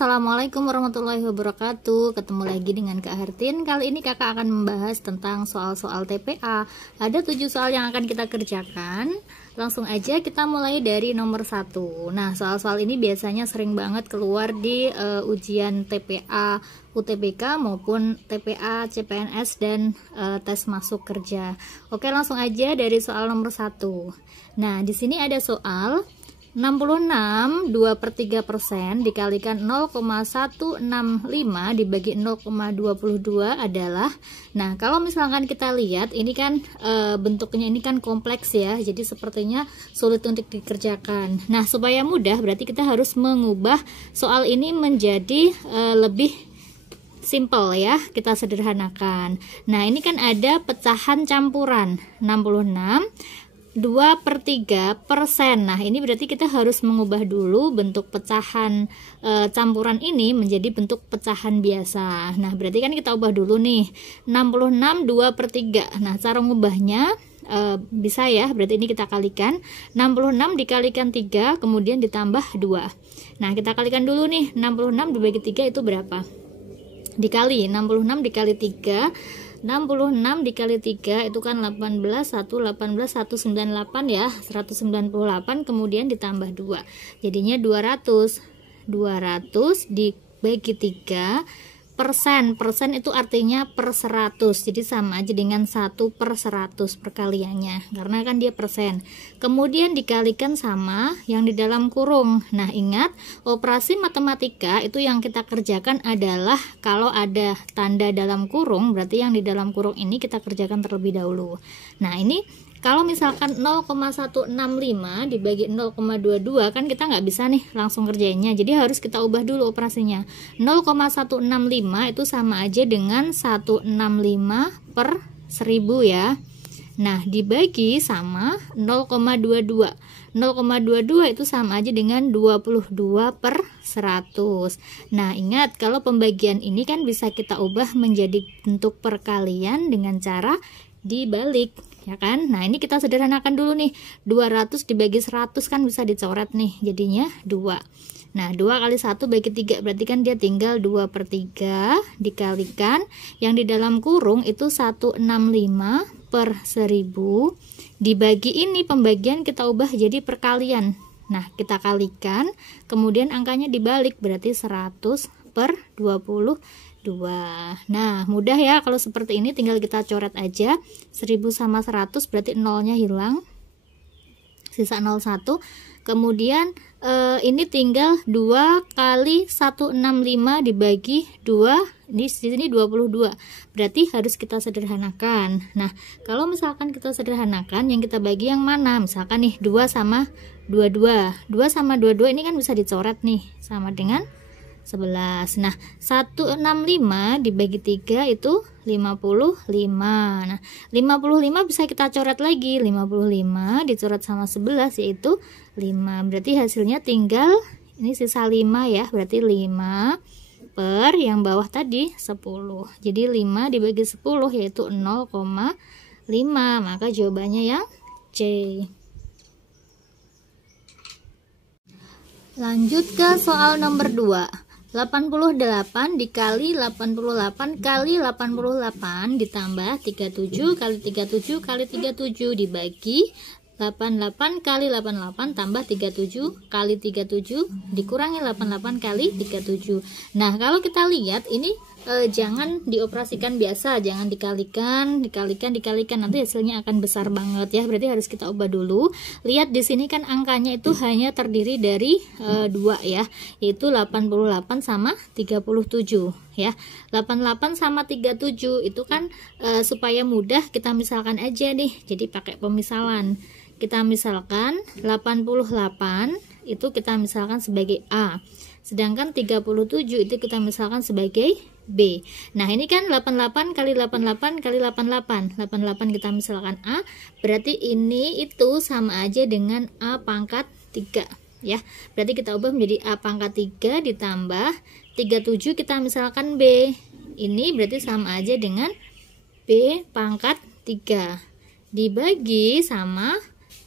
Assalamualaikum warahmatullahi wabarakatuh. Ketemu lagi dengan Kak Hartin. Kali ini kakak akan membahas tentang soal-soal TPA. Ada 7 soal yang akan kita kerjakan. Langsung aja kita mulai dari nomor 1. Nah, soal-soal ini biasanya sering banget keluar di ujian TPA UTBK maupun TPA CPNS dan tes masuk kerja. Oke, langsung aja dari soal nomor 1. Nah, di sini ada soal 66 2/3% dikalikan 0,165 dibagi 0,22 adalah. Nah, kalau misalkan kita lihat ini kan bentuknya ini kan kompleks ya, jadi sepertinya sulit untuk dikerjakan. Nah, supaya mudah berarti kita harus mengubah soal ini menjadi lebih simple ya, kita sederhanakan. Nah, ini kan ada pecahan campuran 66 2/3%. Nah, ini berarti kita harus mengubah dulu bentuk pecahan campuran ini menjadi bentuk pecahan biasa. Nah, berarti kan kita ubah dulu nih 66 2/3. Nah, cara mengubahnya bisa ya, berarti ini kita kalikan 66 dikalikan 3 kemudian ditambah 2. Nah, kita kalikan dulu nih 66 dibagi 3 itu berapa? Dikali 66 dikali 3, 66 dikali 3 itu kan 18 198 ya, 198 kemudian ditambah 2 jadinya 200 dibagi 3 persen itu artinya per 100, jadi sama aja dengan 1/100 perkaliannya karena kan dia persen, kemudian dikalikan sama yang di dalam kurung. Nah, ingat operasi matematika itu yang kita kerjakan adalah kalau ada tanda dalam kurung berarti yang di dalam kurung ini kita kerjakan terlebih dahulu. Nah, ini kalau misalkan 0,165 dibagi 0,22 kan kita nggak bisa nih langsung kerjainnya, jadi harus kita ubah dulu operasinya. 0,165 itu sama aja dengan 165 per 1000 ya. Nah, dibagi sama 0,22. 0,22 itu sama aja dengan 22 per 100. Nah, ingat kalau pembagian ini kan bisa kita ubah menjadi bentuk perkalian dengan cara dibalik, ya kan? Nah, ini kita sederhanakan dulu nih. 200 dibagi 100 kan bisa dicoret nih, jadinya 2. Nah, 2 kali 1 bagi 3 berarti kan dia tinggal 2/3 dikalikan yang di dalam kurung itu 165 per 1000 dibagi ini pembagian kita ubah jadi perkalian. Nah, kita kalikan kemudian angkanya dibalik berarti 100 per 22. Nah, mudah ya kalau seperti ini, tinggal kita coret aja 1000 sama 100 berarti nolnya hilang, sisa 01. Kemudian ini tinggal 2 kali 165 dibagi 2, di sini 22 berarti harus kita sederhanakan. Nah, kalau misalkan kita sederhanakan yang kita bagi yang mana, misalkan nih 2 sama 22, 2 sama 22 ini kan bisa dicoret nih sama dengan 11. Nah, 165 dibagi 3 itu 55. Nah, 55 bisa kita coret lagi. 55 dicoret sama 11 yaitu 5. Berarti hasilnya tinggal ini sisa 5 ya. Berarti 5 per yang bawah tadi 10. Jadi 5 dibagi 10 yaitu 0,5. Maka jawabannya yang C. Lanjut ke soal nomor 2. 88 dikali 88 kali 88 ditambah 37 kali 37 kali 37 dibagi 88 kali 88 tambah 37 kali 37 dikurangi 88 kali 37. Nah, kalau kita lihat ini jangan dioperasikan biasa, jangan dikalikan nanti hasilnya akan besar banget ya. Berarti harus kita ubah dulu. Lihat di sini kan angkanya itu hanya terdiri dari 2 ya, yaitu 88 sama 37 ya. 88 sama 37 itu kan supaya mudah kita misalkan aja nih. Jadi pakai pemisalan. Kita misalkan 88 itu kita misalkan sebagai A. Sedangkan 37 itu kita misalkan sebagai B. Nah, ini kan 88 kali 88 kali 88. 88 kita misalkan A, berarti ini itu sama aja dengan A pangkat 3 ya. Berarti kita ubah menjadi A pangkat 3 ditambah 37 kita misalkan B. Ini berarti sama aja dengan B pangkat 3 dibagi sama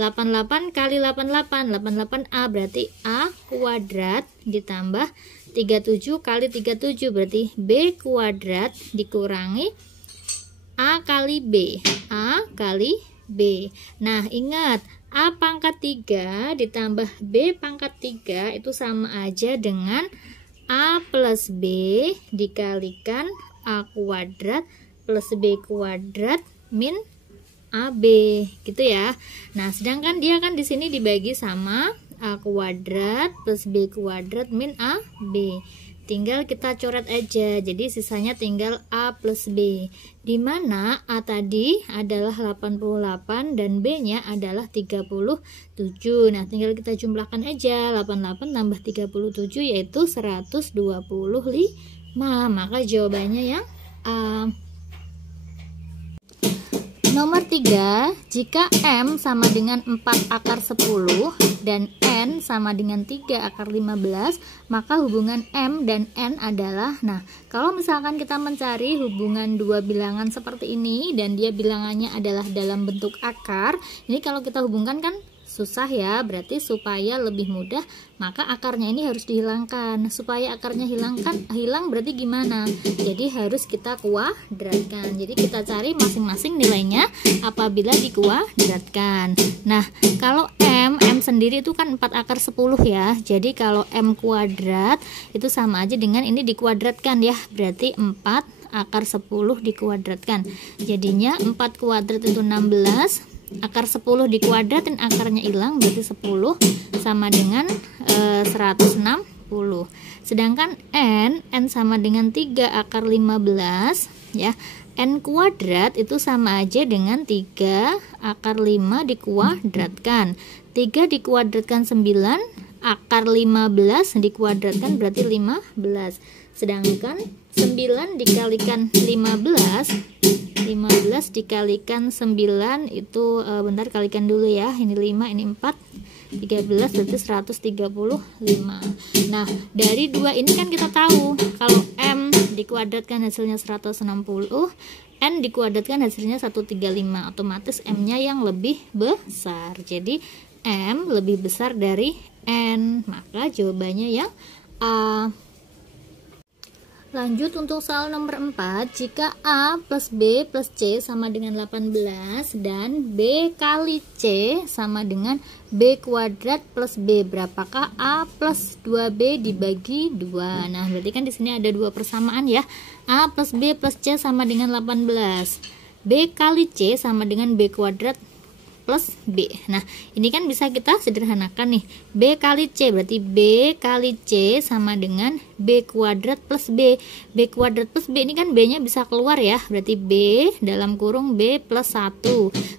88 kali 88, 88A berarti A kuadrat ditambah 37 kali 37 berarti B kuadrat dikurangi A kali B. A kali B. Nah, ingat, A pangkat 3 ditambah B pangkat 3 itu sama aja dengan A plus B dikalikan A kuadrat plus B kuadrat min AB, gitu ya. Nah, sedangkan dia kan di sini dibagi sama A kuadrat plus B kuadrat min AB. Tinggal kita coret aja, jadi sisanya tinggal A plus B, dimana A tadi adalah 88 dan B nya adalah 37. Nah, tinggal kita jumlahkan aja, 88 tambah 37 yaitu 125. Maka jawabannya yang A. Nomor 3, jika M sama dengan 4 akar 10 dan N sama dengan 3 akar 15, maka hubungan M dan N adalah, nah, kalau misalkan kita mencari hubungan dua bilangan seperti ini dan dia bilangannya adalah dalam bentuk akar, ini kalau kita hubungkan kan susah ya, berarti supaya lebih mudah maka akarnya ini harus dihilangkan. Supaya akarnya hilang berarti gimana? Jadi harus kita kuadratkan. Jadi kita cari masing-masing nilainya apabila dikuadratkan. Nah, kalau M sendiri itu kan 4 akar 10 ya. Jadi kalau M kuadrat itu sama aja dengan ini dikuadratkan ya. Berarti 4 akar 10 dikuadratkan. Jadinya 4 kuadrat itu 16. Akar 10 dikuadratin, akarnya hilang berarti 10 sama dengan 160. Sedangkan N sama dengan 3 akar 15 ya. N kuadrat itu sama aja dengan 3 akar 5 dikuadratkan. 3 dikuadratkan 9, akar 15 dikuadratkan berarti 15. Sedangkan 9 dikalikan 15 dikalikan 9 itu bentar kalikan dulu ya. Ini 5, ini 4, 13 berarti 135. Nah, dari dua ini kan kita tahu kalau M dikuadratkan hasilnya 160, N dikuadratkan hasilnya 135, otomatis M-nya yang lebih besar. Jadi M lebih besar dari N, maka jawabannya yang A. Lanjut untuk soal nomor 4, jika A plus B plus C sama dengan 18 dan B kali C sama dengan B kuadrat plus B, berapakah A plus 2B dibagi 2? Nah, berarti kan di sini ada dua persamaan ya. A plus B plus C sama dengan 18. B kali C sama dengan B kuadrat plus B. Nah, ini kan bisa kita sederhanakan nih. B kali C berarti B kali C sama dengan B kuadrat plus B. B kuadrat plus B ini kan B-nya bisa keluar ya. Berarti B dalam kurung B plus 1.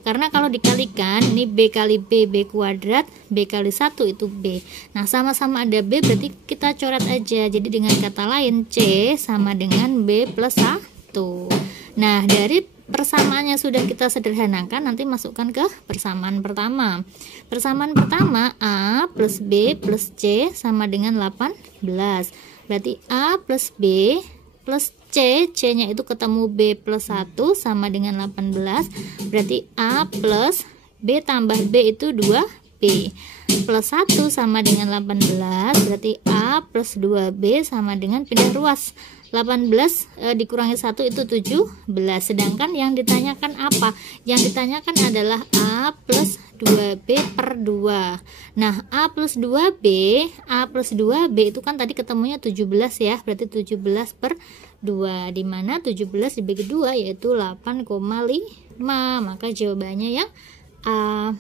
Karena kalau dikalikan ini B kali B, B kuadrat, B kali 1 itu B. Nah, sama-sama ada B berarti kita coret aja. Jadi dengan kata lain C sama dengan B plus 1. Nah, dari persamaannya sudah kita sederhanakan, nanti masukkan ke persamaan pertama. Persamaan pertama A plus B plus C sama dengan 18. Berarti A plus B plus C, C-nya itu ketemu B plus 1 sama dengan 18. Berarti A plus B tambah B itu 2B. Plus 1 sama dengan 18, berarti A plus 2B sama dengan pindah ruas. 18 dikurangi 1 itu 17. Sedangkan yang ditanyakan apa? Yang ditanyakan adalah A plus 2B per 2. Nah, A plus 2B itu kan tadi ketemunya 17 ya. Berarti 17 per 2. Dimana 17 dibagi 2 yaitu 8,5. Maka jawabannya yang A.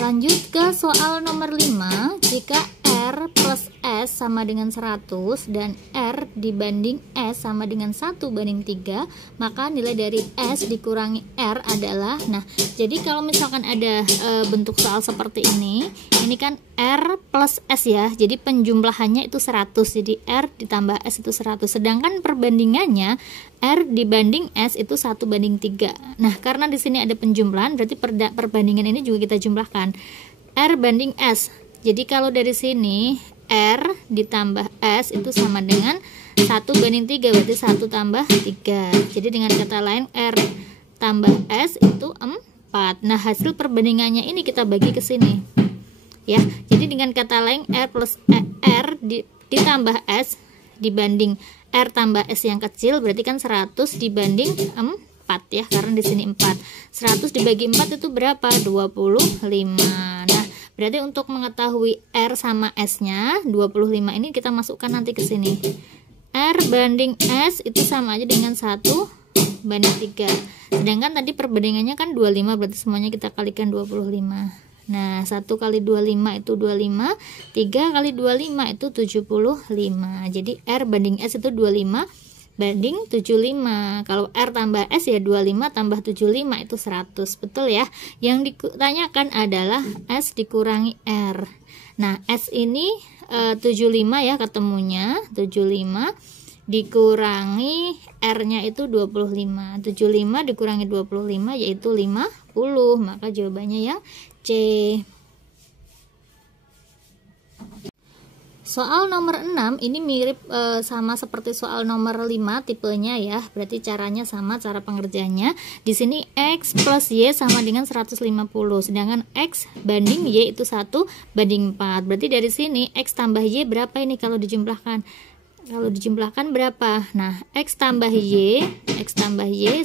Lanjut ke soal nomor 5. Jika R plus S sama dengan 100 dan R dibanding S sama dengan 1/3, maka nilai dari S dikurangi R adalah, nah, jadi kalau misalkan ada bentuk soal seperti ini kan R plus S ya, jadi penjumlahannya itu 100, jadi R ditambah S itu 100, sedangkan perbandingannya R dibanding S itu 1/3. Nah, karena di sini ada penjumlahan, berarti perbandingan ini juga kita jumlahkan. R banding S. Jadi kalau dari sini R ditambah S itu sama dengan 1/3, berarti 1 tambah 3. Jadi dengan kata lain R tambah S itu 4. Nah, hasil perbandingannya ini kita bagi ke sini. ya. Jadi dengan kata lain R plus R ditambah S dibanding R tambah S yang kecil berarti kan 100 dibanding 4 ya, karena di sini 4. 100 dibagi 4 itu berapa? 25. Nah, berarti untuk mengetahui R sama S-nya 25 ini kita masukkan nanti ke sini. R banding S itu sama aja dengan 1 banding 3. Sedangkan tadi perbandingannya kan 25, berarti semuanya kita kalikan 25. Nah, 1 kali 25 itu 25, 3 kali 25 itu 75. Jadi R banding S itu 25 banding 75. Kalau R tambah S ya 25 tambah 75 itu 100. Betul ya? Yang ditanyakan adalah S dikurangi R. Nah, S ini 75 ya ketemunya, 75 dikurangi R-nya itu 25. 75 dikurangi 25 yaitu 50. Maka jawabannya yang C. Soal nomor 6 ini mirip sama seperti soal nomor 5 tipenya ya. Berarti caranya sama, cara pengerjaannya. Di sini X plus Y sama dengan 150. Sedangkan X banding Y itu 1 banding 4. Berarti dari sini X tambah Y berapa ini kalau dijumlahkan? Kalau dijumlahkan berapa? Nah, X tambah Y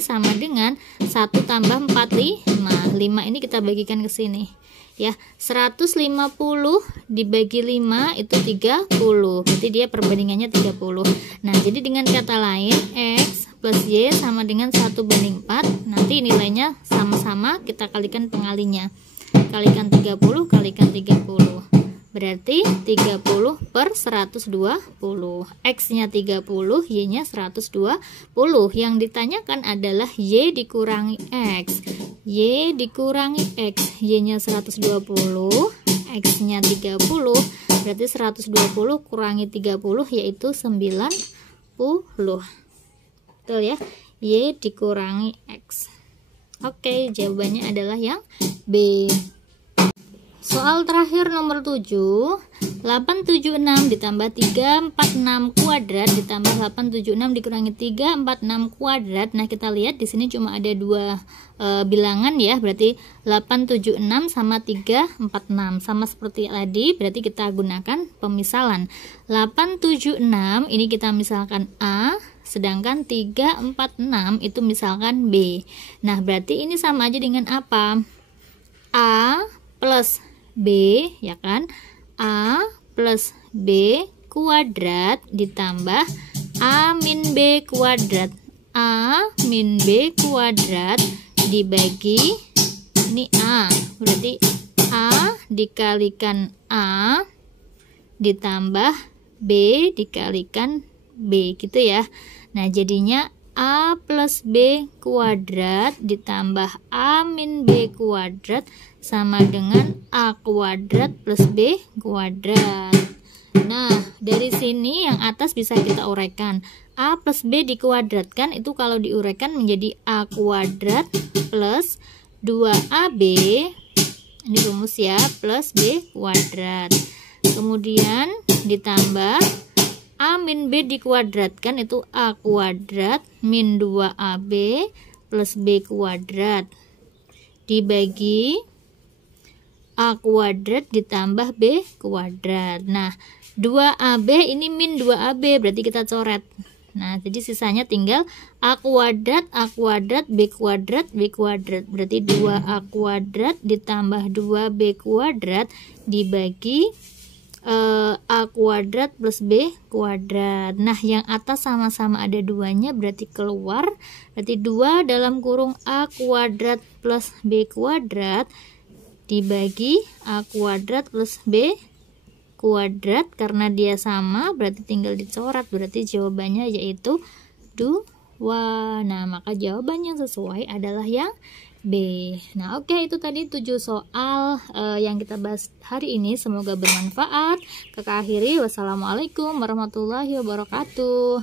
sama dengan 1 tambah 4, 5. 5 ini kita bagikan ke sini. Ya, 150 dibagi 5 itu 30. Berarti dia perbandingannya 30. Nah, jadi dengan kata lain X plus Y sama dengan 1 banding 4. Nanti nilainya sama-sama kita kalikan pengalinya. Kalikan 30 kalikan 30. Berarti 30 per 120. X-nya 30, Y-nya 120. Yang ditanyakan adalah Y dikurangi X. Y dikurangi X, Y-nya 120, X-nya 30. Berarti 120 kurangi 30 yaitu 90. Betul ya? Y dikurangi X. Oke, jawabannya adalah yang B. Soal terakhir nomor 7, 876 ditambah 346 kuadrat ditambah 876 dikurangi 346 kuadrat. Nah, kita lihat di sini cuma ada dua bilangan ya, berarti 876 sama 346. Sama seperti tadi, berarti kita gunakan pemisalan. 876 ini kita misalkan A, sedangkan 346 itu misalkan B. Nah, berarti ini sama aja dengan apa? A plus B, ya kan? A plus B kuadrat ditambah A min B kuadrat. A min B kuadrat dibagi ini A. Berarti A dikalikan A ditambah B dikalikan B gitu ya. Nah, jadinya A plus B kuadrat ditambah A min B kuadrat sama dengan A kuadrat plus B kuadrat. Nah, dari sini yang atas bisa kita uraikan. A plus B dikuadratkan itu kalau diuraikan menjadi A kuadrat plus 2AB, ini rumus ya, plus B kuadrat. Kemudian ditambah A min B dikuadratkan itu A kuadrat min 2AB plus B kuadrat dibagi A kuadrat ditambah B kuadrat. Nah, 2AB ini min 2AB berarti kita coret. Nah, jadi sisanya tinggal A kuadrat, B kuadrat, B kuadrat. Berarti 2A kuadrat ditambah 2B kuadrat dibagi A kuadrat plus B kuadrat. Nah, yang atas sama-sama ada duanya berarti keluar. Berarti 2 dalam kurung A kuadrat plus B kuadrat dibagi A kuadrat plus B kuadrat. Karena dia sama berarti tinggal dicoret. Berarti jawabannya yaitu 2. Nah, maka jawaban yang sesuai adalah yang B. Nah, oke, itu tadi 7 soal yang kita bahas hari ini. Semoga bermanfaat. Kakak akhiri, wassalamualaikum warahmatullahi wabarakatuh.